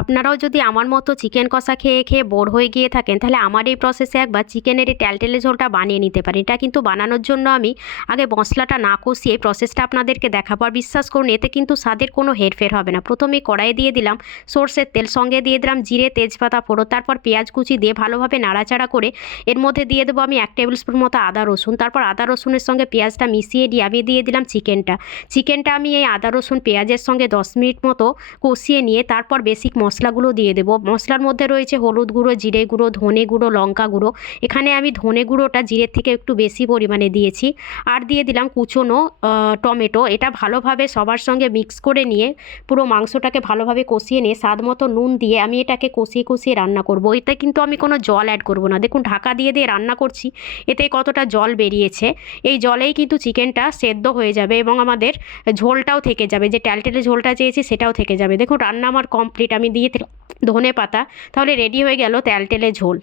আপনারাও যদি আমার মতো চিকেন কষা খেয়ে খেয়ে বোর হয়ে গিয়ে থাকেন, তাহলে আমার এই প্রসেসে একবার চিকেনের এই টেলটেলে ঝোলটা বানিয়ে নিতে পারেন। এটা কিন্তু বানানোর জন্য আমি আগে মশলাটা না কষিয়ে প্রসেসটা আপনাদেরকে দেখাবো। আর বিশ্বাস করুন, এতে কিন্তু স্বাদের কোনো হেরফের হবে না। প্রথমেই কড়াইয়ে দিয়ে দিলাম সর্ষের তেল, সঙ্গে দিয়ে দিলাম জিরে, তেজপাতা ফোড়ন, তারপর পেঁয়াজ কুচি দিয়ে ভালোভাবে নাড়াচাড়া করে এর মধ্যে দিয়ে দেবো আমি 1 টেবিল স্পুন মতো আদা রসুন। তারপর আদা রসুনের সঙ্গে পেঁয়াজটা মিশিয়ে দিয়ে আমি দিয়ে দিলাম চিকেনটা আমি এই আদা রসুন পেঁয়াজের সঙ্গে 10 মিনিট মতো কষিয়ে নিয়ে তারপর বেসিক মশলাগুলো দিয়ে দেবো। মশলার মধ্যে রয়েছে হলুদ গুঁড়ো, জিরে গুঁড়ো, ধনে গুঁড়ো, লঙ্কা গুঁড়ো। এখানে আমি ধনে গুঁড়োটা জিরের থেকে একটু বেশি পরিমাণে দিয়েছি। আর দিয়ে দিলাম কুচনো টমেটো। এটা ভালোভাবে সবার সঙ্গে মিক্স করে নিয়ে পুরো মাংসটাকে ভালোভাবে কষিয়ে নিয়ে স্বাদ মতো নুন দিয়ে আমি এটাকে কষিয়ে কষিয়ে রান্না করব। এতে কিন্তু আমি কোনো জল অ্যাড করব না। দেখুন, ঢাকা দিয়ে দিয়ে রান্না করছি, এতে কতটা জল বেরিয়েছে। এই জলেই কিন্তু চিকেনটা সেদ্ধ হয়ে যাবে এবং আমাদের ঝোলটাও থেকে যাবে, যে টেলটেলে ঝোলটা চেয়েছি সেটাও থেকে যাবে। দেখুন, রান্না আমার কমপ্লিট। আমি দিয়ে দিলাম ধনে পাতা। তাহলে রেডি হয়ে গেল টেলটেলে ঝোল।